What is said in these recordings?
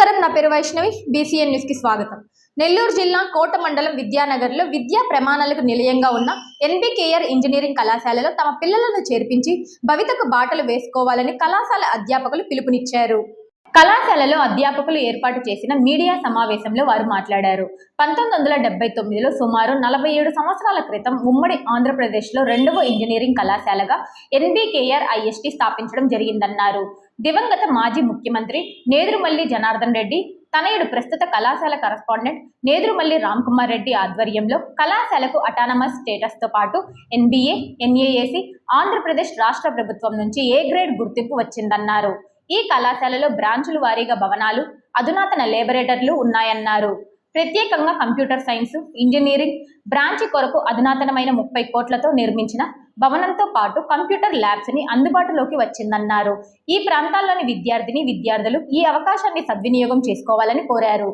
నమస్కారం, నా పేరు వైష్ణవి. బీసీఎన్ న్యూస్ కి స్వాగతం. నెల్లూరు జిల్లా కోట మండలం విద్యానగర్లో విద్యా ప్రమాణాలకు నిలయంగా ఉన్న ఎన్బీకేఆర్ ఇంజనీరింగ్ కళాశాలలో తమ పిల్లలను చేర్పించి భవితకు బాటలు వేసుకోవాలని కళాశాల అధ్యాపకులు పిలుపునిచ్చారు. కళాశాలలో అధ్యాపకులు ఏర్పాటు చేసిన మీడియా సమావేశంలో వారు మాట్లాడారు. 1979లో సుమారు 47 సంవత్సరాల క్రితం ఉమ్మడి ఆంధ్రప్రదేశ్లో రెండవ ఇంజనీరింగ్ కళాశాలగా ఎన్బీకేఆర్ ఐఎస్టీ స్థాపించడం జరిగిందన్నారు. దివంగత మాజీ ముఖ్యమంత్రి నేదురుమల్లి జనార్దన్ రెడ్డి తనయుడు ప్రస్తుత కళాశాల కరస్పాండెంట్ నేదురుమల్లి రామ్కుమార్ రెడ్డి ఆధ్వర్యంలో కళాశాలకు అటానమస్ స్టేటస్తో పాటు ఎన్బీఏ, ఎన్ఏఏసి ఆంధ్రప్రదేశ్ రాష్ట్ర ప్రభుత్వం నుంచి ఏ గ్రేడ్ గుర్తింపు వచ్చిందన్నారు. ఈ కళాశాలలో బ్రాంచుల వారీగా భవనాలు, అధునాతన లేబొరేటరీలు ఉన్నాయన్నారు. ప్రత్యేకంగా కంప్యూటర్ సైన్స్, ఇంజనీరింగ్ బ్రాంచి కొరకు అధునాతనమైన 30 కోట్లతో నిర్మించిన భవనంతో పాటు కంప్యూటర్ ల్యాబ్స్ ని అందుబాటులోకి వచ్చిందన్నారు. ఈ ప్రాంతాల్లోని విద్యార్థులు ఈ అవకాశాన్ని సద్వినియోగం చేసుకోవాలని కోరారు.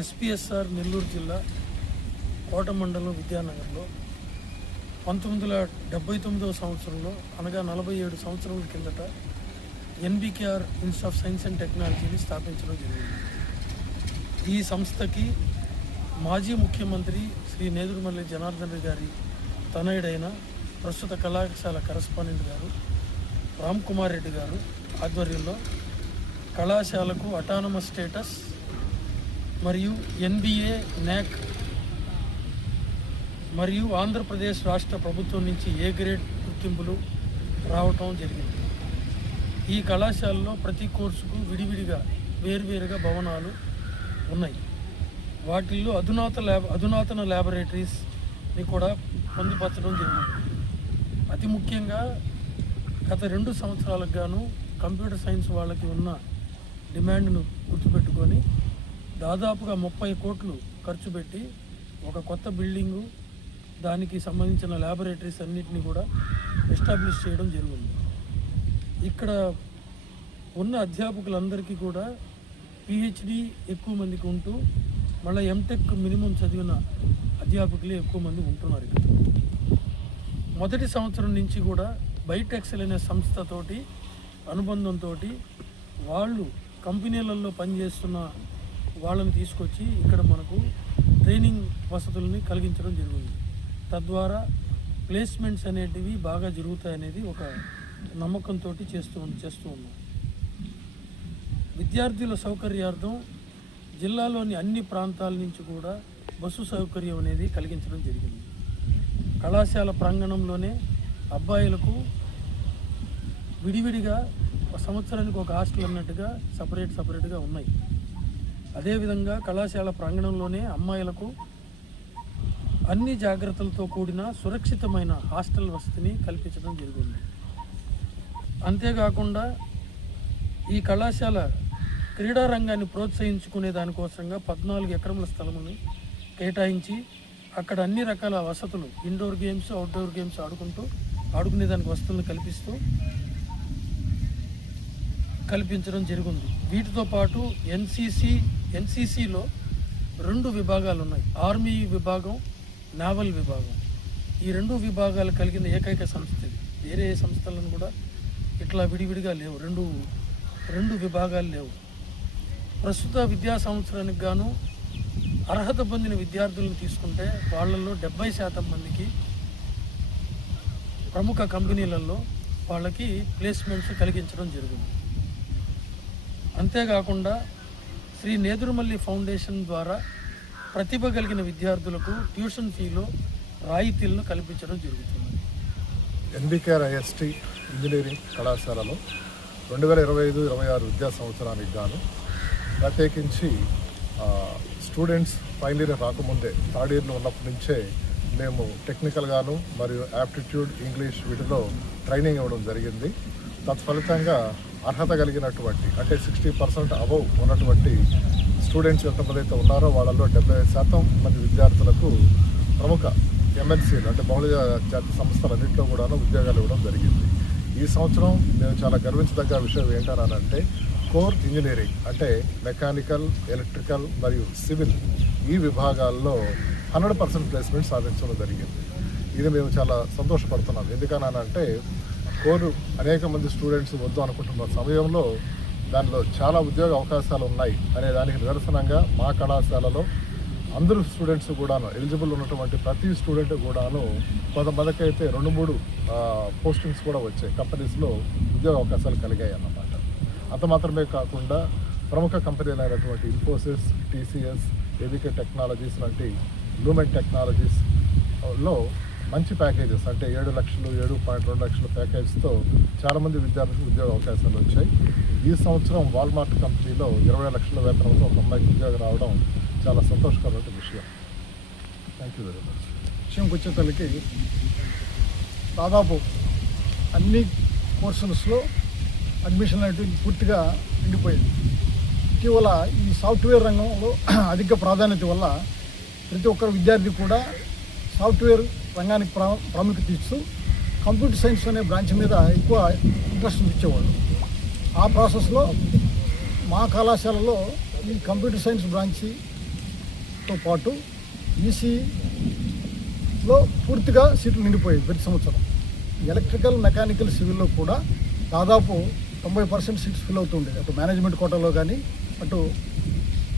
ఎస్పీఎస్ఆర్ నెల్లూరు జిల్లా కోట మండలం విద్యానగర్లో 1979వ సంవత్సరంలో అనగా 47 సంవత్సరాల కిందట NBKR institute of science and టెక్నాలజీని స్థాపించడం జరిగింది. ఈ సంస్థకి మాజీ ముఖ్యమంత్రి శ్రీ నేదురుమల్లి జనార్దన్ రెడ్డి గారి తనయుడైన ప్రస్తుత కళాశాల కరస్పాండెంట్ గారు రామ్కుమార్ రెడ్డి గారు ఆధ్వర్యంలో కళాశాలకు అటానమస్ స్టేటస్ మరియు ఎన్బీఏ, న్యాక్ మరియు ఆంధ్రప్రదేశ్ రాష్ట్ర ప్రభుత్వం నుంచి ఏ గ్రేడ్ గుర్తింపులు రావటం జరిగింది. ఈ కళాశాలలో ప్రతి కోర్సుకు విడివిడిగా వేర్వేరుగా భవనాలు ఉన్నాయి. వాటిల్లో అధునాతన ల్యాబొరేటరీస్ని కూడా పొందుపరచడం జరిగింది. అతి ముఖ్యంగా గత 2 సంవత్సరాలకు గాను కంప్యూటర్ సైన్స్ వాళ్ళకి ఉన్న డిమాండ్ను గుర్తుపెట్టుకొని దాదాపుగా 30 కోట్లు ఖర్చు పెట్టి ఒక కొత్త బిల్డింగు, దానికి సంబంధించిన ల్యాబొరేటరీస్ అన్నింటినీ కూడా ఎస్టాబ్లిష్ చేయడం జరిగింది. ఇక్కడ ఉన్న అధ్యాపకులందరికీ కూడా పిహెచ్డి ఎక్కువ మందికి ఉంటూ మళ్ళీ ఎంటెక్ మినిమం చదివిన అధ్యాపకులే ఎక్కువ మంది ఉంటున్నారు. ఇక్కడ మొదటి సంవత్సరం నుంచి కూడా బైటెక్సెల్ అనే సంస్థతోటి అనుబంధంతో వాళ్ళు కంపెనీలలో పనిచేస్తున్న వాళ్ళని తీసుకొచ్చి ఇక్కడ మనకు ట్రైనింగ్ వసతులని కలిగించడం జరిగింది. తద్వారా ప్లేస్మెంట్స్ అనేటివి బాగా జరుగుతాయనేది ఒక నమ్మకంతో చేస్తూ ఉన్నాం. విద్యార్థుల సౌకర్యార్థం జిల్లాలోని అన్ని ప్రాంతాల నుంచి కూడా బస్సు సౌకర్యం అనేది కలిగించడం జరిగింది. కళాశాల ప్రాంగణంలోనే అబ్బాయిలకు విడివిడిగా సంవత్సరానికి ఒక హాస్టల్ అన్నట్టుగా సపరేట్గా ఉన్నాయి. అదేవిధంగా కళాశాల ప్రాంగణంలోనే అమ్మాయిలకు అన్ని జాగ్రత్తలతో కూడిన సురక్షితమైన హాస్టల్ వసతిని కల్పించడం జరిగింది. అంతేకాకుండా ఈ కళాశాల క్రీడా రంగాన్ని ప్రోత్సహించుకునే దానికోసంగా 14 ఎకరముల స్థలమును కేటాయించి అక్కడ అన్ని రకాల వసతులు, ఇండోర్ గేమ్స్, అవుట్డోర్ గేమ్స్ ఆడుకునే దానికి వసతులను కల్పిస్తూ కల్పించడం జరిగింది. వీటితో పాటు ఎన్సీసీలో 2 విభాగాలు ఉన్నాయి. ఆర్మీ విభాగం, నావల్ విభాగం. ఈ 2 విభాగాలు కలిగిన ఏకైక సంస్థ ఇది. వేరే సంస్థలను కూడా ఇట్లా విడివిడిగా లేవు, రెండు విభాగాలు లేవు. ప్రస్తుత విద్యా సంవత్సరానికి గాను అర్హత పొందిన విద్యార్థులను తీసుకుంటే వాళ్ళల్లో 70% మందికి ప్రముఖ కంపెనీలలో వాళ్ళకి ప్లేస్మెంట్స్ కలిగించడం జరిగింది. అంతేకాకుండా శ్రీ నేదురుమల్లి ఫౌండేషన్ ద్వారా ప్రతిభ కలిగిన విద్యార్థులకు ట్యూషన్ ఫీలో రాయితీలను కల్పించడం జరుగుతుంది. ఎన్బికేఆర్ ఐఎస్టి ఇంజనీరింగ్ కళాశాలలో 2025-26 విద్యా సంవత్సరానికి గాను ప్రత్యేకించి స్టూడెంట్స్ ఫైనల్ ఇయర్ రాకముందే థర్డ్ ఇయర్లో ఉన్నప్పటి నుంచే మేము టెక్నికల్గాను మరియు యాప్టిట్యూడ్, ఇంగ్లీష్ వీటిలో ట్రైనింగ్ ఇవ్వడం జరిగింది. తత్ఫలితంగా అర్హత కలిగినటువంటి అంటే 60% అబవ్ ఉన్నటువంటి స్టూడెంట్స్ ఎంతమంది అయితే ఉన్నారో వాళ్ళలో 75% మంది విద్యార్థులకు ప్రముఖ ఎంఎన్సీలు అంటే బహుళ జాతి సంస్థలన్నింటిలో కూడా ఉద్యోగాలు ఇవ్వడం జరిగింది. ఈ సంవత్సరం మేము చాలా గర్వించదగ్గ విషయం ఏంటనంటే కోర్ ఇంజనీరింగ్ అంటే మెకానికల్, ఎలక్ట్రికల్ మరియు సివిల్ ఈ విభాగాల్లో 100% ప్లేస్మెంట్ సాధించడం జరిగింది. ఇది మేము చాలా సంతోషపడుతున్నాం. ఎందుకనంటే కోరు అనేక మంది స్టూడెంట్స్ వద్దు అనుకుంటున్న సమయంలో దానిలో చాలా ఉద్యోగ అవకాశాలు ఉన్నాయి అనే దానికి నిదర్శనంగా మా కళాశాలలో అందరూ స్టూడెంట్స్ కూడాను ఎలిజిబుల్ ఉన్నటువంటి ప్రతి స్టూడెంట్ కూడాను కొంతమందికి అయితే 2-3 పోస్టింగ్స్ కూడా వచ్చాయి. కంపెనీస్లో ఉద్యోగ అవకాశాలు కలిగాయి అన్నమాట. అంత మాత్రమే కాకుండా ప్రముఖ కంపెనీలు అయినటువంటి ఇన్ఫోసిస్, టీసీఎస్, ఏబీకే టెక్నాలజీస్ లాంటి లూమెన్ టెక్నాలజీస్లో మంచి ప్యాకేజెస్ అంటే 7 లక్షలు, 7.2 లక్షల ప్యాకేజ్తో చాలామంది విద్యార్థులకు ఉద్యోగ అవకాశాలు వచ్చాయి. ఈ సంవత్సరం వాల్మార్ట్ కంపెనీలో 20 లక్షల వేతనంతో ఒక అమ్మాయికి ఉద్యోగం రావడం చాలా సంతోషకరమైన విషయం. Thank you very much. విషయంకి వచ్చేసరికి దాదాపు అన్ని కోర్సులలో అడ్మిషన్ అనేటువంటి పూర్తిగా నిండిపోయింది. ఇటీవల ఈ సాఫ్ట్వేర్ రంగంలో అధిక ప్రాధాన్యత వల్ల ప్రతి ఒక్క విద్యార్థి కూడా సాఫ్ట్వేర్ రంగానికి ప్రాముఖ్యత ఇస్తూ కంప్యూటర్ సైన్స్ అనే బ్రాంచ్ మీద ఎక్కువ ఇంట్రెస్ట్ ఇచ్చేవాళ్ళు. ఆ ప్రాసెస్లో మా కళాశాలలో ఈ కంప్యూటర్ సైన్స్ బ్రాంచ్తో పాటు ఈసీలో పూర్తిగా సీట్లు నిండిపోయాయి ప్రతి సంవత్సరం. ఎలక్ట్రికల్, మెకానికల్, సివిల్లో కూడా దాదాపు 90% సీట్స్ ఫిల్ అవుతుండే, అటు మేనేజ్మెంట్ కోటాలో కానీ అటు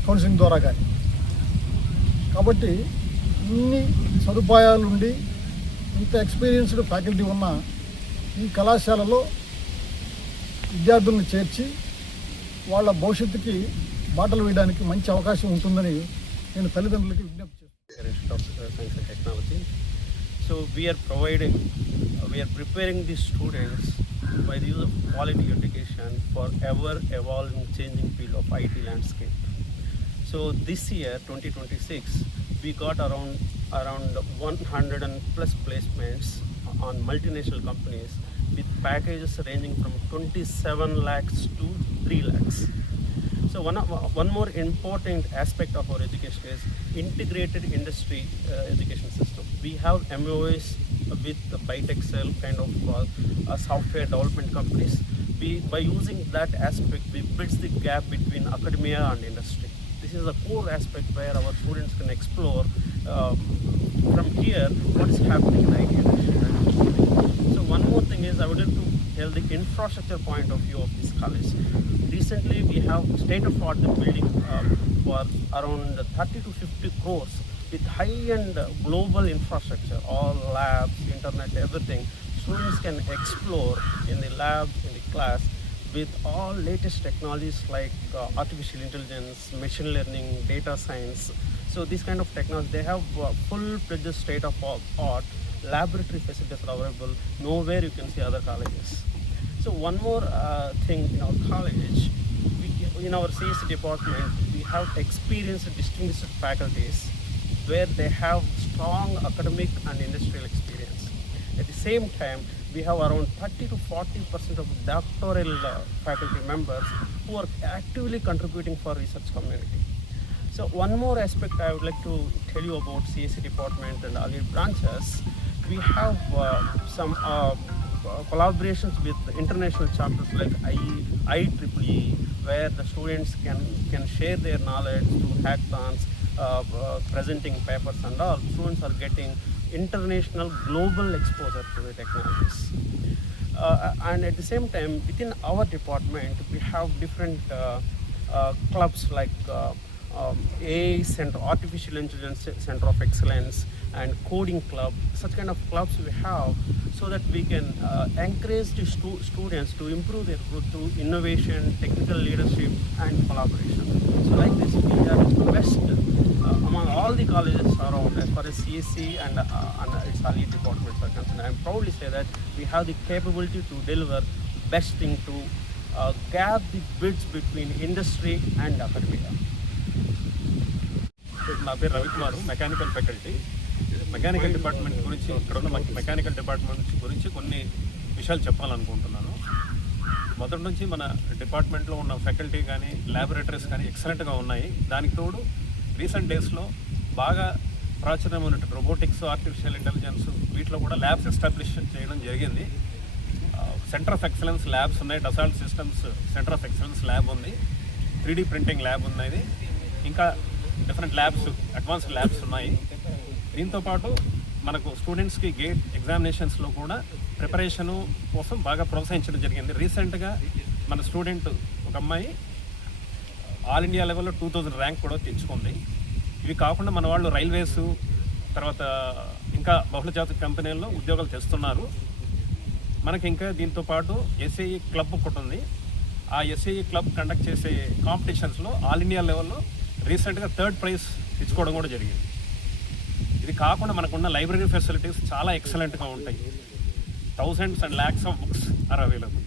కౌన్సిలింగ్ ద్వారా కానీ. కాబట్టి ఇన్ని సదుపాయాలుండి ఇంత ఎక్స్పీరియన్స్డ్ ఫ్యాకల్టీ ఉన్న ఈ కళాశాలలో విద్యార్థులను చేర్చి వాళ్ళ భవిష్యత్తుకి బాటలు వేయడానికి మంచి అవకాశం ఉంటుందని నేను తల్లిదండ్రులకి విజ్ఞప్తి చేస్తాను. Institute of Science and Technology. So we are preparing the students by the use of quality education for ever evolving changing field of IT landscape. So this year 2026 we got around 100 and plus placements on multinational companies with packages ranging from 27 lakhs to 3 lakhs. So one more important aspect of our education is integrated industry education system. We have MOAs with the Bytexcel kind of software development companies. By using that aspect, we bridge the gap between academia and industry. This is a core aspect where our students can explore from here what is happening in IT industry. So one more thing is I would like to tell the infrastructure point of view of this college. Recently we have state-of-art building for around 30 to 50 crores with high-end global infrastructure, all labs, internet, everything. Students can explore in the lab, in the class with all latest technologies like artificial intelligence, machine learning, data science. So this kind of technology, they have full-fledged state-of-art laboratory facilities are available. Nowhere you can see other colleges. So one more thing in our college, in our CS department, we have experienced distinguished faculties where they have strong academic and industrial experience. At the same time, we have around 30 to 40% of doctoral faculty members who are actively contributing for research community. So one more aspect I would like to tell you about CSE department and all its branches. We have some collaborations with international chapters like IEEE, where the students can share their knowledge through hackathons, presenting papers and all. Students are getting international global exposure to the technologies. And at the same time, within our department, we have different clubs like AI Center, Artificial Intelligence Center of Excellence, and Coding Club. Such kind of clubs we have so that we can encourage the students to improve their growth through innovation, technical leadership, and collaboration. So like this, we are best among all the colleges around as far as CSC and its allied departments are concerned. I am proudly say that we have the capability to deliver best thing to gap the bridge between industry and academia. నా పేరు Ravikumar, mechanical faculty. Mechanical department గురించి, ఇక్కడ ఉన్న mechanical department గురించి కొన్ని విషయాలు చెప్పాలనుకుంటున్నాను. మొదటి నుంచి మన డిపార్ట్మెంట్లో ఉన్న ఫ్యాకల్టీ కానీ ల్యాబొరేటరీస్ కానీ ఎక్సలెంట్గా ఉన్నాయి. దానికి తోడు రీసెంట్ డేస్లో బాగా ప్రాచుర్యమైన రోబోటిక్స్, ఆర్టిఫిషియల్ ఇంటెలిజెన్స్ వీటిలో కూడా ల్యాబ్స్ ఎస్టాబ్లిష్ చేయడం జరిగింది. సెంటర్ ఆఫ్ ఎక్సలెన్స్ ల్యాబ్స్ ఉన్నాయి. Dassault systems centre of excellence lab ఉంది. 3D ప్రింటింగ్ ల్యాబ్ ఉన్నది. ఇంకా డిఫరెంట్ ల్యాబ్స్, అడ్వాన్స్డ్ ల్యాబ్స్ ఉన్నాయి. దీంతోపాటు మనకు స్టూడెంట్స్కి గేట్ ఎగ్జామినేషన్స్లో కూడా ప్రిపరేషను కోసం బాగా ప్రోత్సహించడం జరిగింది. రీసెంట్గా మన స్టూడెంట్ ఒక అమ్మాయి ఆల్ ఇండియా లెవెల్లో 2000 ర్యాంక్ కూడా తెచ్చుకుంది. ఇవి కాకుండా మన వాళ్ళు రైల్వేస్, తర్వాత ఇంకా బహుళజాతి కంపెనీల్లో ఉద్యోగాలు తెస్తున్నారు. మనకి ఇంకా దీంతోపాటు SAE క్లబ్ ఒకటి ఉంది. ఆ SAE క్లబ్ కండక్ట్ చేసే కాంపిటీషన్స్లో ఆల్ ఇండియా లెవెల్లో రీసెంట్గా 3rd ప్రైజ్ తెచ్చుకోవడం కూడా జరిగింది. ఇది కాకుండా మనకున్న లైబ్రరీ ఫెసిలిటీస్ చాలా ఎక్సలెంట్గా ఉంటాయి. Thousands and lakhs of books are available.